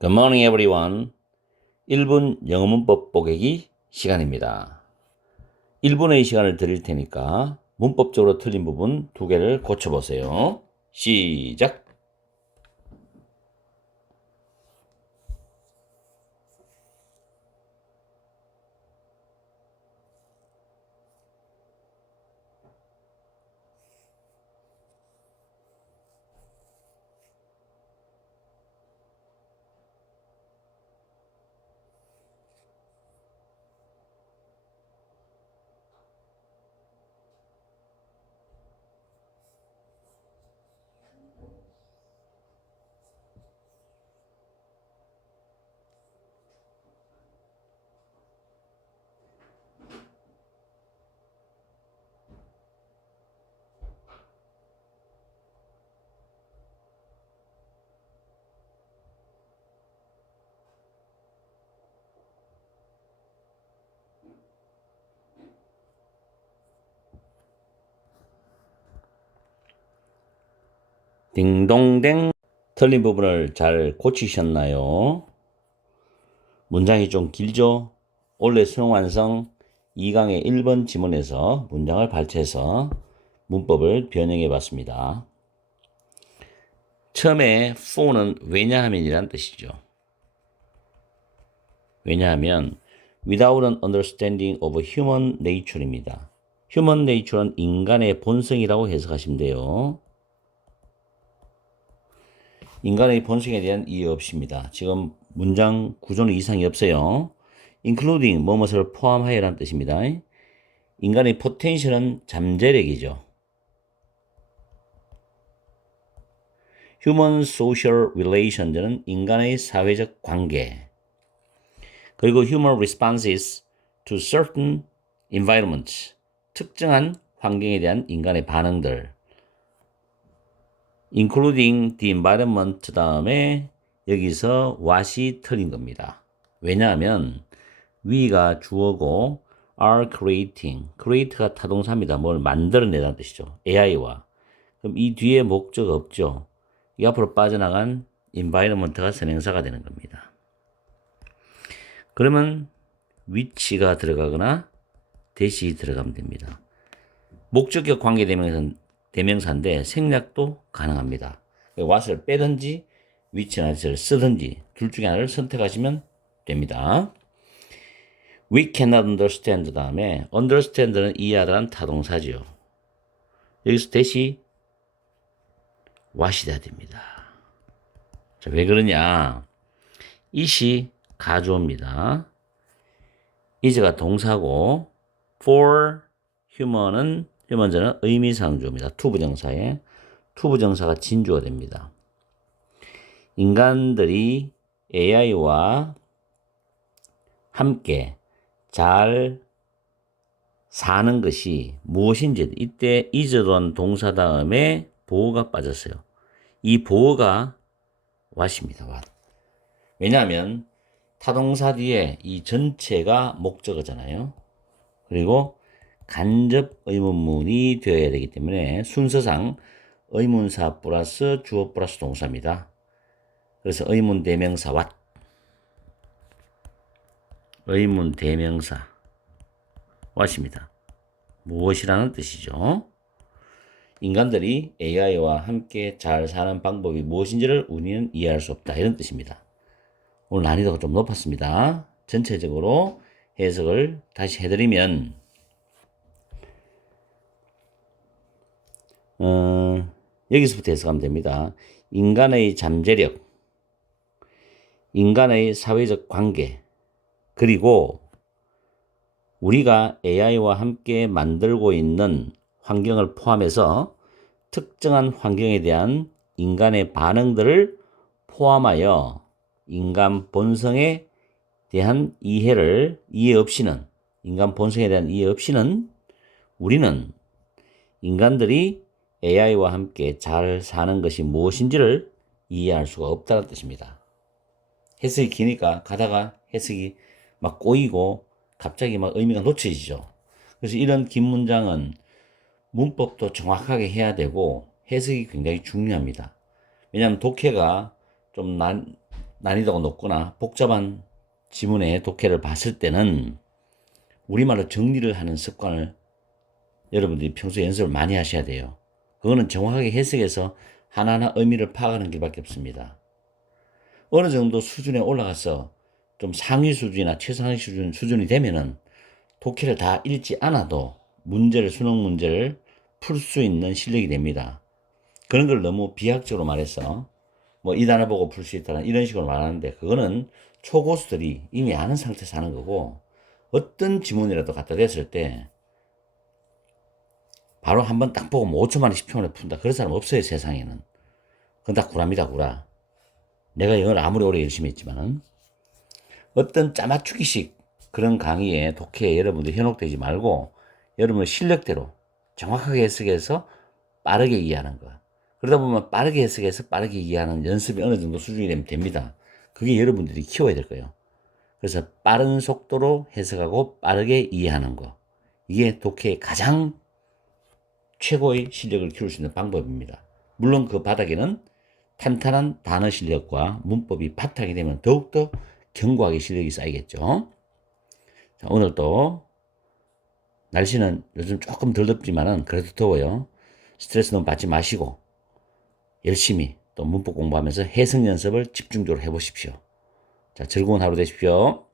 Good morning, everyone. 1분 영어 문법 보객이 시간입니다. 1분의 시간을 드릴 테니까 문법적으로 틀린 부분 두 개를 고쳐보세요. 시작! 딩동댕 틀린 부분을 잘 고치셨나요? 문장이 좀 길죠? 원래 수능완성 2강의 1번 지문에서 문장을 발췌해서 문법을 변형해 봤습니다. 처음에 for는 왜냐하면이란 뜻이죠. 왜냐하면 without an understanding of human nature입니다. human nature는 인간의 본성이라고 해석하시면 돼요. 인간의 본성에 대한 이해 없입니다. 지금 문장 구조는 이상이 없어요. including 뭐뭇을 포함하여라는 뜻입니다. 인간의 포텐셜은 잠재력이죠. human social relations는 인간의 사회적 관계. 그리고 human responses to certain environments. 특정한 환경에 대한 인간의 반응들. Including the environment 다음에 여기서 what이 틀린 겁니다. 왜냐하면 we가 주어고 are creating, create가 타동사입니다. 뭘 만들어내다는 뜻이죠. AI와. 그럼 이 뒤에 목적 없죠. 이 앞으로 빠져나간 environment가 선행사가 되는 겁니다. 그러면 which가 들어가거나 대시 들어가면 됩니다. 목적격 관계 대명사는 대명사인데 생략도 가능합니다. what을 빼든지 which나 what을 쓰든지 둘 중에 하나를 선택하시면 됩니다. We cannot understand 다음에 understand는 이해하다는 타동사지요. 여기서 대시 what이 돼야 됩니다. 자, 왜 그러냐? it이 가주어입니다. is가 동사고 for human은 휴먼저는 의미상주입니다. 투부정사에 투부정사가 진주가 됩니다. 인간들이 AI와 함께 잘 사는 것이 무엇인지 이때 이즈던 동사 다음에 보호가 빠졌어요. 이 보호가 what. 왜냐하면 타동사 뒤에 이 전체가 목적어잖아요. 그리고 간접 의문문이 되어야 되기 때문에 순서상 의문사 플러스 주어 플러스 동사입니다. 그래서 의문 대명사 what 의문 대명사 what입니다. 무엇이라는 뜻이죠. 인간들이 AI와 함께 잘 사는 방법이 무엇인지를 우리는 이해할 수 없다. 이런 뜻입니다. 오늘 난이도가 좀 높았습니다. 전체적으로 해석을 다시 해드리면 어, 여기서부터 해석하면 됩니다. 인간의 잠재력, 인간의 사회적 관계, 그리고 우리가 AI와 함께 만들고 있는 환경을 포함해서 특정한 환경에 대한 인간의 반응들을 포함하여 인간 본성에 대한 이해를 이해 없이는 인간 본성에 대한 이해 없이는 우리는 인간들이 AI와 함께 잘 사는 것이 무엇인지를 이해할 수가 없다는 뜻입니다. 해석이 기니까 가다가 해석이 막 꼬이고 갑자기 막 의미가 놓쳐지죠. 그래서 이런 긴 문장은 문법도 정확하게 해야 되고 해석이 굉장히 중요합니다. 왜냐하면 독해가 좀 난, 난이도가 높거나 복잡한 지문의 독해를 봤을 때는 우리말로 정리를 하는 습관을 여러분들이 평소에 연습을 많이 하셔야 돼요. 그거는 정확하게 해석해서 하나하나 의미를 파악하는 길밖에 없습니다. 어느 정도 수준에 올라가서 좀 상위 수준이나 최상위 수준, 수준이 되면은 독해를 다 읽지 않아도 문제를, 수능 문제를 풀 수 있는 실력이 됩니다. 그런 걸 너무 비약적으로 말해서 뭐 이 단어 보고 풀 수 있다는 이런 식으로 말하는데 그거는 초고수들이 이미 아는 상태에서 하는 거고 어떤 지문이라도 갖다 댔을 때 바로 한 번 딱 보고 뭐 5초 만에 10초 만에 푼다. 그런 사람 없어요, 세상에는. 그건 다 구랍니다, 구라. 내가 영어를 아무리 오래 열심히 했지만은 어떤 짜맞추기식 그런 강의에 독해에 여러분들 현혹되지 말고 여러분의 실력대로 정확하게 해석해서 빠르게 이해하는 거. 그러다 보면 빠르게 해석해서 빠르게 이해하는 연습이 어느 정도 수준이 되면 됩니다. 그게 여러분들이 키워야 될 거예요. 그래서 빠른 속도로 해석하고 빠르게 이해하는 거. 이게 독해의 가장 최고의 실력을 키울 수 있는 방법입니다. 물론 그 바닥에는 탄탄한 단어 실력과 문법이 바탕이 되면 더욱더 견고하게 실력이 쌓이겠죠. 자, 오늘 또 날씨는 요즘 조금 덜 덥지만은 그래도 더워요. 스트레스 너무 받지 마시고 열심히 또 문법 공부하면서 해석 연습을 집중적으로 해보십시오. 자, 즐거운 하루 되십시오.